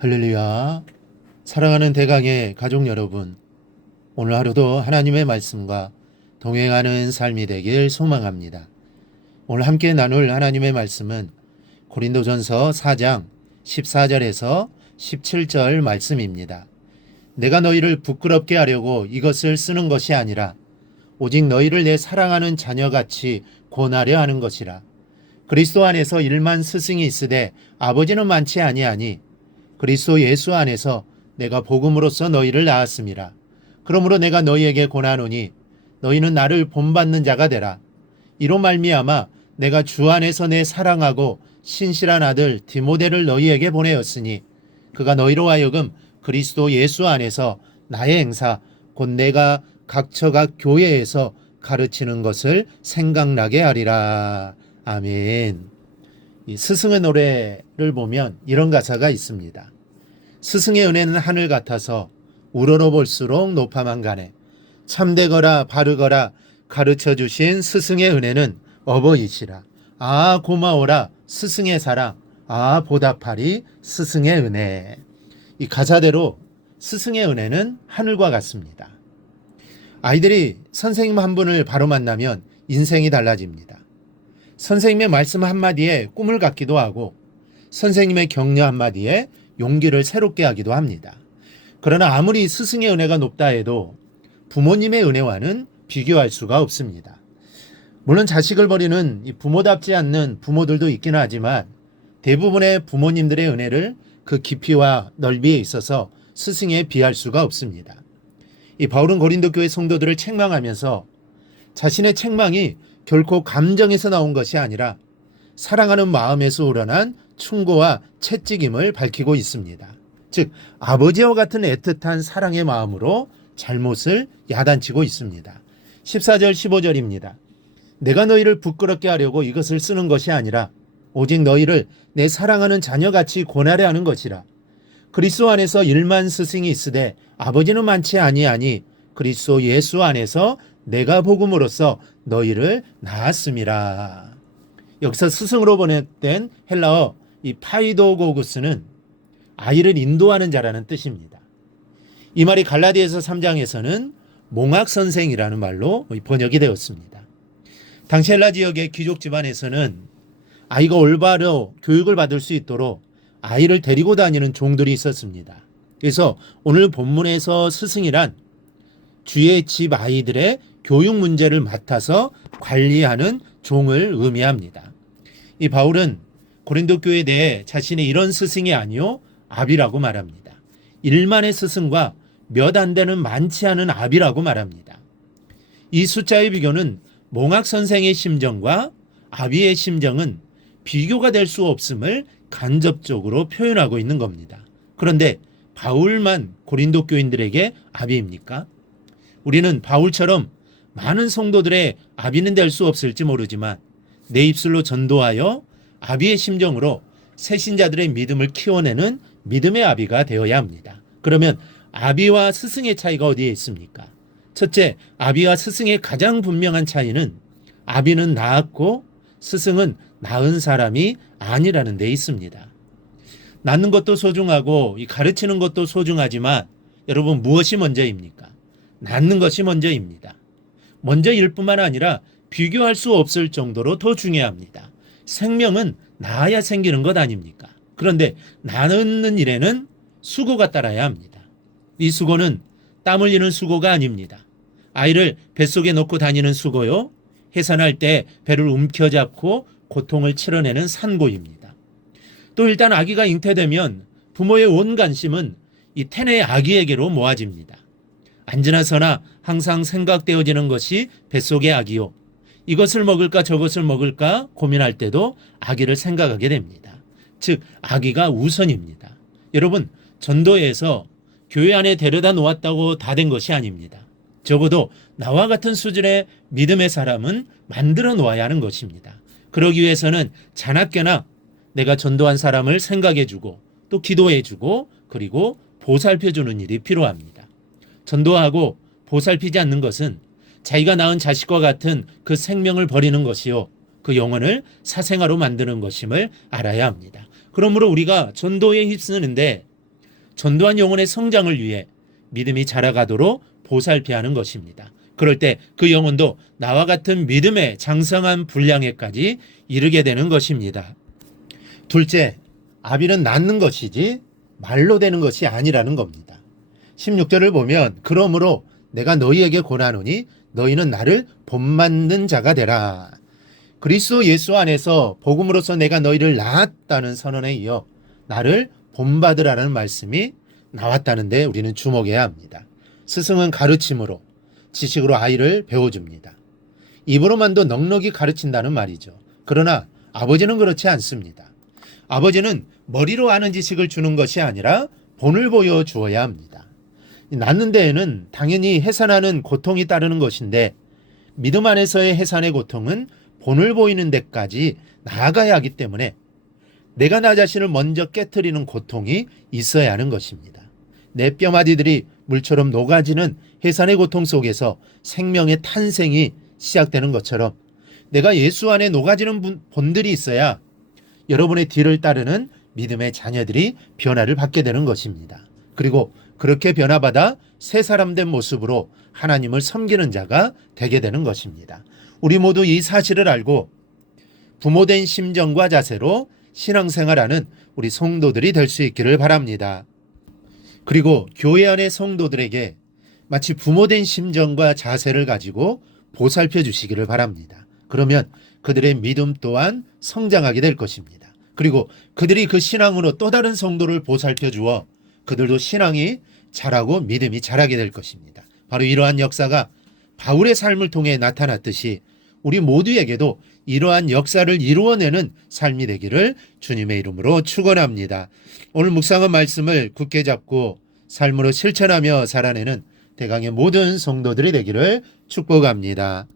할렐루야. 사랑하는 대강의 가족 여러분, 오늘 하루도 하나님의 말씀과 동행하는 삶이 되길 소망합니다. 오늘 함께 나눌 하나님의 말씀은 고린도전서 4장 14절에서 17절 말씀입니다. 내가 너희를 부끄럽게 하려고 이것을 쓰는 것이 아니라 오직 너희를 내 사랑하는 자녀같이 권하려 하는 것이라. 그리스도 안에서 일만 스승이 있으되 아버지는 많지 아니하니 그리스도 예수 안에서 내가 복음으로써 너희를 낳았음이라. 그러므로 내가 너희에게 권하노니 너희는 나를 본받는 자가 되라. 이로 말미암아 내가 주 안에서 내 사랑하고 신실한 아들 디모데를 너희에게 보내었으니 그가 너희로 하여금 그리스도 예수 안에서 나의 행사 곧 내가 각처각 교회에서 가르치는 것을 생각나게 하리라. 아멘. 이 스승의 노래를 보면 이런 가사가 있습니다. 스승의 은혜는 하늘 같아서 우러러 볼수록 높아만 가네. 참되거라 바르거라 가르쳐 주신 스승의 은혜는 어버이시라. 아 고마워라 스승의 사랑. 아 보답하리 스승의 은혜. 이 가사대로 스승의 은혜는 하늘과 같습니다. 아이들이 선생님 한 분을 바로 만나면 인생이 달라집니다. 선생님의 말씀 한마디에 꿈을 갖기도 하고 선생님의 격려 한마디에 용기를 새롭게 하기도 합니다. 그러나 아무리 스승의 은혜가 높다 해도 부모님의 은혜와는 비교할 수가 없습니다. 물론 자식을 버리는 부모답지 않는 부모들도 있기는 하지만 대부분의 부모님들의 은혜를 그 깊이와 넓이에 있어서 스승에 비할 수가 없습니다. 이 바울은 고린도 교회 성도들을 책망하면서 자신의 책망이 결코 감정에서 나온 것이 아니라 사랑하는 마음에서 우러난 충고와 채찍임을 밝히고 있습니다. 즉 아버지와 같은 애틋한 사랑의 마음으로 잘못을 야단치고 있습니다. 14절 15절입니다. 내가 너희를 부끄럽게 하려고 이것을 쓰는 것이 아니라 오직 너희를 내 사랑하는 자녀같이 권하려 하는 것이라. 그리스도 안에서 일만 스승이 있으되 아버지는 많지 아니하니 그리스도 예수 안에서 내가 복음으로써 너희를 낳았음이라. 여기서 스승으로 번역된 헬라어 이 파이도고구스는 아이를 인도하는 자라는 뜻입니다. 이 말이 갈라디아서 3장에서는 몽학선생이라는 말로 번역이 되었습니다. 당시 헬라 지역의 귀족 집안에서는 아이가 올바로 교육을 받을 수 있도록 아이를 데리고 다니는 종들이 있었습니다. 그래서 오늘 본문에서 스승이란 주의 집 아이들의 교육 문제를 맡아서 관리하는 종을 의미합니다. 이 바울은 고린도 교회에 대해 자신의 이런 스승이 아니요 아비라고 말합니다. 일만의 스승과 몇 안 되는 많지 않은 아비라고 말합니다. 이 숫자의 비교는 몽학 선생의 심정과 아비의 심정은 비교가 될 수 없음을 간접적으로 표현하고 있는 겁니다. 그런데 바울만 고린도 교인들에게 아비입니까? 우리는 바울처럼 많은 성도들의 아비는 될 수 없을지 모르지만 내 입술로 전도하여 아비의 심정으로 새신자들의 믿음을 키워내는 믿음의 아비가 되어야 합니다. 그러면 아비와 스승의 차이가 어디에 있습니까? 첫째, 아비와 스승의 가장 분명한 차이는 아비는 낳았고 스승은 낳은 사람이 아니라는 데 있습니다. 낳는 것도 소중하고 가르치는 것도 소중하지만 여러분 무엇이 먼저입니까? 낳는 것이 먼저입니다. 먼저일 뿐만 아니라 비교할 수 없을 정도로 더 중요합니다. 생명은 낳아야 생기는 것 아닙니까? 그런데 낳는 일에는 수고가 따라야 합니다. 이 수고는 땀 흘리는 수고가 아닙니다. 아이를 뱃속에 넣고 다니는 수고요. 해산할 때 배를 움켜잡고 고통을 치러내는 산고입니다. 또 일단 아기가 잉태되면 부모의 온 관심은 이 태내의 아기에게로 모아집니다. 앉으나 서나 항상 생각되어지는 것이 뱃속의 아기요. 이것을 먹을까 저것을 먹을까 고민할 때도 아기를 생각하게 됩니다. 즉 아기가 우선입니다. 여러분 전도회에서 교회 안에 데려다 놓았다고 다 된 것이 아닙니다. 적어도 나와 같은 수준의 믿음의 사람은 만들어 놓아야 하는 것입니다. 그러기 위해서는 자나깨나 내가 전도한 사람을 생각해주고 또 기도해주고 그리고 보살펴주는 일이 필요합니다. 전도하고 보살피지 않는 것은 자기가 낳은 자식과 같은 그 생명을 버리는 것이요 그 영혼을 사생아로 만드는 것임을 알아야 합니다. 그러므로 우리가 전도에 힘쓰는데 전도한 영혼의 성장을 위해 믿음이 자라가도록 보살펴야 하는 것입니다. 그럴 때 그 영혼도 나와 같은 믿음의 장성한 분량에까지 이르게 되는 것입니다. 둘째, 아비는 낳는 것이지 말로 되는 것이 아니라는 겁니다. 16절을 보면 그러므로 내가 너희에게 권하노니 너희는 나를 본받는 자가 되라. 그리스도 예수 안에서 복음으로서 내가 너희를 낳았다는 선언에 이어 나를 본받으라는 말씀이 나왔다는데 우리는 주목해야 합니다. 스승은 가르침으로, 지식으로 아이를 배워줍니다. 입으로만도 넉넉히 가르친다는 말이죠. 그러나 아버지는 그렇지 않습니다. 아버지는 머리로 아는 지식을 주는 것이 아니라 본을 보여주어야 합니다. 낳는 데에는 당연히 해산하는 고통이 따르는 것인데 믿음 안에서의 해산의 고통은 본을 보이는 데까지 나아가야 하기 때문에 내가 나 자신을 먼저 깨트리는 고통이 있어야 하는 것입니다. 내 뼈마디들이 물처럼 녹아지는 해산의 고통 속에서 생명의 탄생이 시작되는 것처럼 내가 예수 안에 녹아지는 본들이 있어야 여러분의 뒤를 따르는 믿음의 자녀들이 변화를 받게 되는 것입니다. 그리고 그렇게 변화받아 새 사람 된 모습으로 하나님을 섬기는 자가 되게 되는 것입니다. 우리 모두 이 사실을 알고 부모된 심정과 자세로 신앙생활하는 우리 성도들이 될 수 있기를 바랍니다. 그리고 교회 안의 성도들에게 마치 부모된 심정과 자세를 가지고 보살펴 주시기를 바랍니다. 그러면 그들의 믿음 또한 성장하게 될 것입니다. 그리고 그들이 그 신앙으로 또 다른 성도를 보살펴 주어 그들도 신앙이 자라고 믿음이 자라게 될 것입니다. 바로 이러한 역사가 바울의 삶을 통해 나타났듯이 우리 모두에게도 이러한 역사를 이루어내는 삶이 되기를 주님의 이름으로 축원합니다. 오늘 묵상한 말씀을 굳게 잡고 삶으로 실천하며 살아내는 대강의 모든 성도들이 되기를 축복합니다.